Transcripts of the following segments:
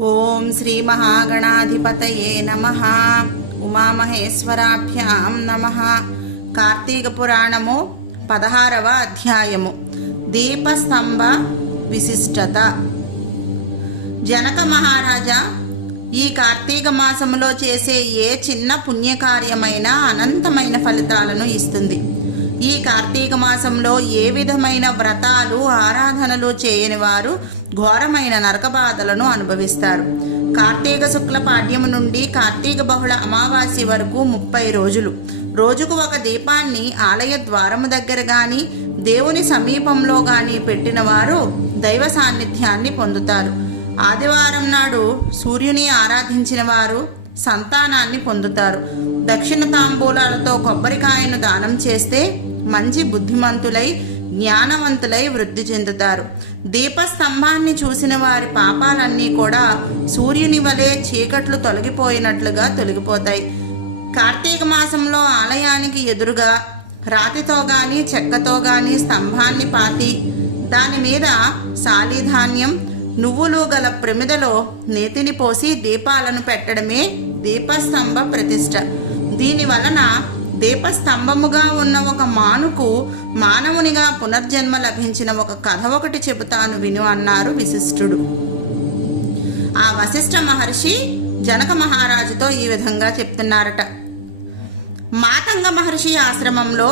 ఓం శ్రీ మహాగణాధిపతయే నమః. ఉమామహేశ్వరాభ్యాం నమః. కార్తీక పురాణము 16వ అధ్యాయము. దీపస్తంభ విశిష్టత. జనక మహారాజా, ఈ కార్తీక మాసములో చేసే ఏ చిన్న పుణ్యకార్యమైనా అనంతమైన ఫలితాలను ఇస్తుంది. ఈ కార్తీక మాసంలో ఏ విధమైన వ్రతాలు ఆరాధనలు చేయని వారు ఘోరమైన నరక బాధలను అనుభవిస్తారు. కార్తీక శుక్ల పాడ్యము నుండి కార్తీక బహుళ అమావాస్య వరకు 30 రోజులు. రోజుకు ఒక దీపాన్ని ఆలయ ద్వారము దగ్గర గాని దేవుని సమీపంలో గాని పెట్టిన వారు దైవ సాన్నిధ్యాన్ని పొందుతారు. ఆదివారం నాడు సూర్యుని ఆరాధించిన వారు సంతానాన్ని పొందుతారు. దక్షిణ తాంబూలాలతో కొబ్బరికాయను దానం చేస్తే మంచి బుద్ధిమంతులై జ్ఞానవంతులై వృద్ధి చెందుతారు. దీపస్తంభాన్ని చూసిన వారి పాపాలన్నీ కూడా సూర్యుని వలె చీకట్లు తొలగిపోయినట్లుగా తొలగిపోతాయి. కార్తీక మాసంలో ఆలయానికి ఎదురుగా రాతితో గాని చెక్కతో గాని స్తంభాన్ని పాతి దాని మీద సాలిధాన్యం నువ్వులు గల ప్రమిదలో నేతిని పోసి దీపాలను పెట్టడమే దీపస్తంభ ప్రతిష్ఠ. దీని వలన దీపస్తంభముగా ఉన్న ఒక మానుకు మానవునిగా పునర్జన్మ లభించిన ఒక కథ ఒకటి చెబుతాను విను అన్నారు విశిష్టుడు. ఆ వశిష్ఠ మహర్షి జనక మహారాజుతో ఈ విధంగా చెప్తున్నారట. మాతంగ మహర్షి ఆశ్రమంలో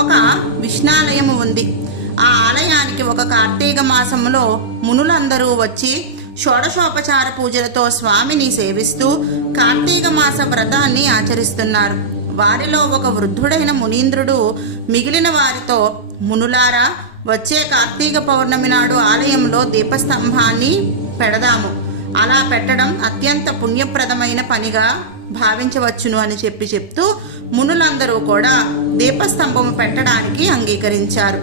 ఒక విష్ణాలయము ఉంది. ఆ ఆలయానికి ఒక కార్తీక మాసంలో మునులందరూ వచ్చి షోడశోపచార పూజలతో స్వామిని సేవిస్తూ కార్తీక మాస వ్రతాన్ని ఆచరిస్తున్నారు. వారిలో ఒక వృద్ధుడైన మునీంద్రుడు మిగిలిన వారితో, మునులారా, వచ్చే కార్తీక పౌర్ణమి నాడు ఆలయంలో దీపస్తంభాన్ని పెడదాము. అలా పెట్టడం అత్యంత పుణ్యప్రదమైన పనిగా భావించవచ్చును అని చెప్తూ మునులందరూ కూడా దీపస్తంభము పెట్టడానికి అంగీకరించారు.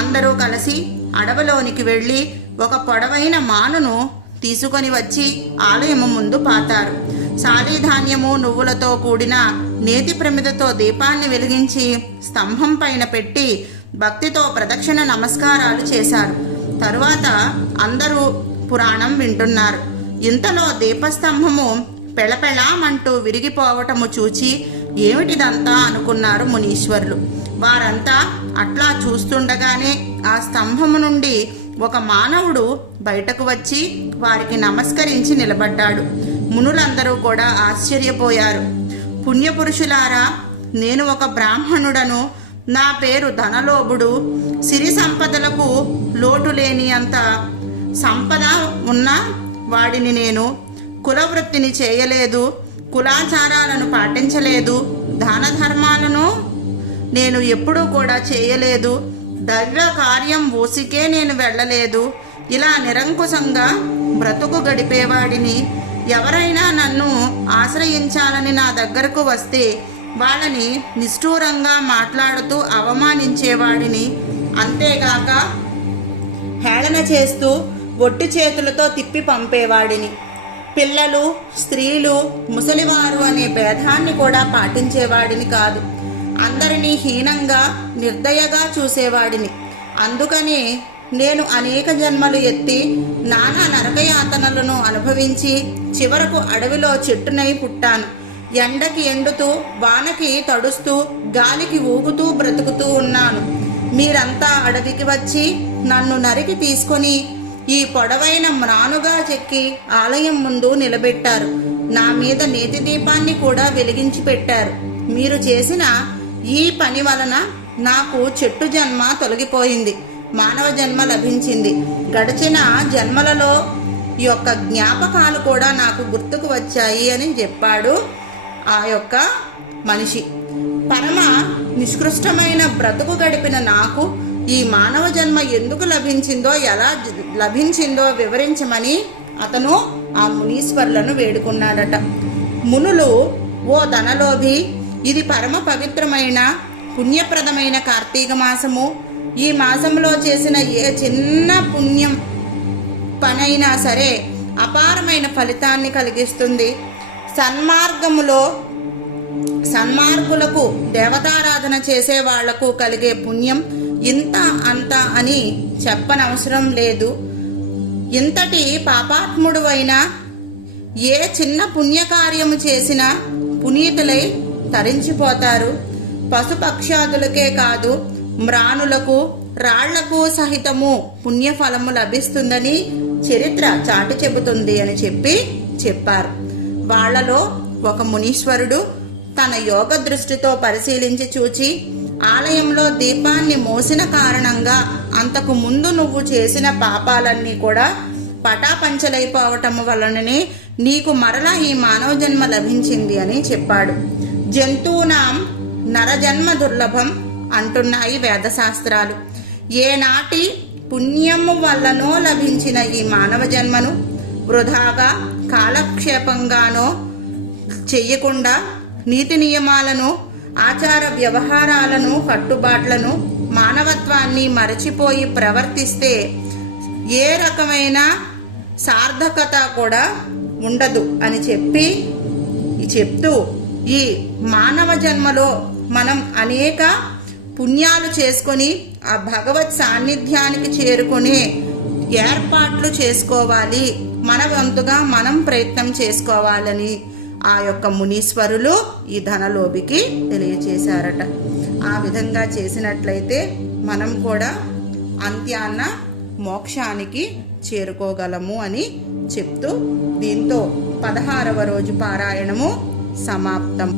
అందరూ కలిసి అడవిలోనికి వెళ్ళి ఒక పొడవైన మానును తీసుకొని వచ్చి ఆలయము ముందు పాతారు. సాలిధాన్యము నువ్వులతో కూడిన నేతి ప్రమిదతో దీపాన్ని వెలిగించి స్తంభం పైన పెట్టి భక్తితో ప్రదక్షిణ నమస్కారాలు చేశారు. తరువాత అందరూ పురాణం వింటున్నారు. ఇంతలో దీపస్తంభము పెళపెళామంటూ విరిగిపోవటము చూచి ఏమిటిదంతా అనుకున్నారు మునీశ్వరులు. వారంతా అట్లా చూస్తుండగానే ఆ స్తంభము నుండి ఒక మానవుడు బయటకు వచ్చి వారికి నమస్కరించి నిలబడ్డాడు. మునులందరూ కూడా ఆశ్చర్యపోయారు. పుణ్యపురుషులారా, నేను ఒక బ్రాహ్మణుడను. నా పేరు ధనలోభుడు. సిరి సంపదలకు లోటు లేని అంత సంపద ఉన్న వాడిని నేను. కులవృత్తిని చేయలేదు, కులాచారాలను పాటించలేదు, దాన ధర్మాలను నేను ఎప్పుడూ కూడా చేయలేదు, దైవ కార్యం ఊసికే నేను వెళ్ళలేదు. ఇలా నిరంకుశంగా బ్రతుకు గడిపేవాడిని. ఎవరైనా నన్ను ఆశ్రయించాలని నా దగ్గరకు వస్తే వాళ్ళని నిష్ఠూరంగా మాట్లాడుతూ అవమానించేవాడిని. అంతేగాక హేళన చేస్తూ ఒట్టి చేతులతో తిప్పి పంపేవాడిని. పిల్లలు, స్త్రీలు, ముసలివారు అనే భేదాన్ని కూడా పాటించేవాడిని కాదు. అందరినీ హీనంగా నిర్దయగా చూసేవాడిని. అందుకనే నేను అనేక జన్మలు ఎత్తి నానా నరకయాతనలను అనుభవించి చివరకు అడవిలో చెట్టునై పుట్టాను. ఎండకి ఎండుతూ, వానకి తడుస్తూ, గాలికి ఊగుతూ బ్రతుకుతూ ఉన్నాను. మీరంతా అడవికి వచ్చి నన్ను నరికి తీసుకొని ఈ పొడవైన మ్రానుగా చెక్కి ఆలయం ముందు నిలబెట్టారు. నా మీద నేతి దీపాన్ని కూడా వెలిగించి పెట్టారు. మీరు చేసిన ఈ పని వలన నాకు చెట్టు జన్మ తొలగిపోయింది, మానవ జన్మ లభించింది. గడిచిన జన్మలలో యొక్క జ్ఞాపకాలు కూడా నాకు గుర్తుకు వచ్చాయి అని చెప్పాడు ఆ యొక్క మనిషి. పరమ నిష్కృష్టమైన బ్రతుకు గడిపిన నాకు ఈ మానవ జన్మ ఎందుకు లభించిందో, ఎలా లభించిందో వివరించమని అతను ఆ మునీశ్వరులను వేడుకున్నాడట. మునులు, ఓ ధనలోభి, ఇది పరమ పవిత్రమైన పుణ్యప్రదమైన కార్తీక మాసము. ఈ మాసంలో చేసిన ఏ చిన్న పుణ్యం పనైనా సరే అపారమైన ఫలితాన్ని కలిగిస్తుంది. సన్మార్గులకు, దేవతారాధన చేసే వాళ్లకు కలిగే పుణ్యం ఇంత అంత అని చెప్పనవసరం లేదు. ఇంతటి పాపాత్ముడు అయినా ఏ చిన్న పుణ్యకార్యము చేసినా పునీతులై తరించిపోతారు. పశుపక్షాదులకే కాదు, మ్రాణులకు, రాళ్లకు సహితము పుణ్యఫలము లభిస్తుందని చరిత్ర చాటి చెబుతుంది అని చెప్పారు. వాళ్లలో ఒక మునీశ్వరుడు తన యోగ దృష్టితో పరిశీలించి చూచి, ఆలయంలో దీపాన్ని మోసిన కారణంగా అంతకు ముందు నువ్వు చేసిన పాపాలన్నీ కూడా పటాపంచలైపోవటం వలననే నీకు మరలా ఈ మానవ జన్మ లభించింది అని చెప్పాడు. జంతువునాం నరజన్మ దుర్లభం అంటున్నాయి వేదశాస్త్రాలు. ఏనాటి పుణ్యము వల్లనో లభించిన ఈ మానవ జన్మను వృధాగా కాలక్షేపంగానో చెయ్యకుండా నీతి నియమాలను, ఆచార వ్యవహారాలను, కట్టుబాట్లను, మానవత్వాన్ని మరచిపోయి ప్రవర్తిస్తే ఏ రకమైన సార్థకత కూడా ఉండదు అని చెప్తూ ఈ మానవ జన్మలో మనం అనేక పుణ్యాలు చేసుకొని ఆ భగవత్ సాన్నిధ్యానికి చేరుకునే ఏర్పాట్లు చేసుకోవాలి, మన వంతుగా మనం ప్రయత్నం చేసుకోవాలని ఆ యొక్క మునీశ్వరులు ఈ ధనలోభికి తెలియచేశారట. ఆ విధంగా చేసినట్లయితే మనం కూడా అంత్యాన్న మోక్షానికి చేరుకోగలము అని చెప్తూ దీంతో 16వ రోజు పారాయణము సమాప్తం.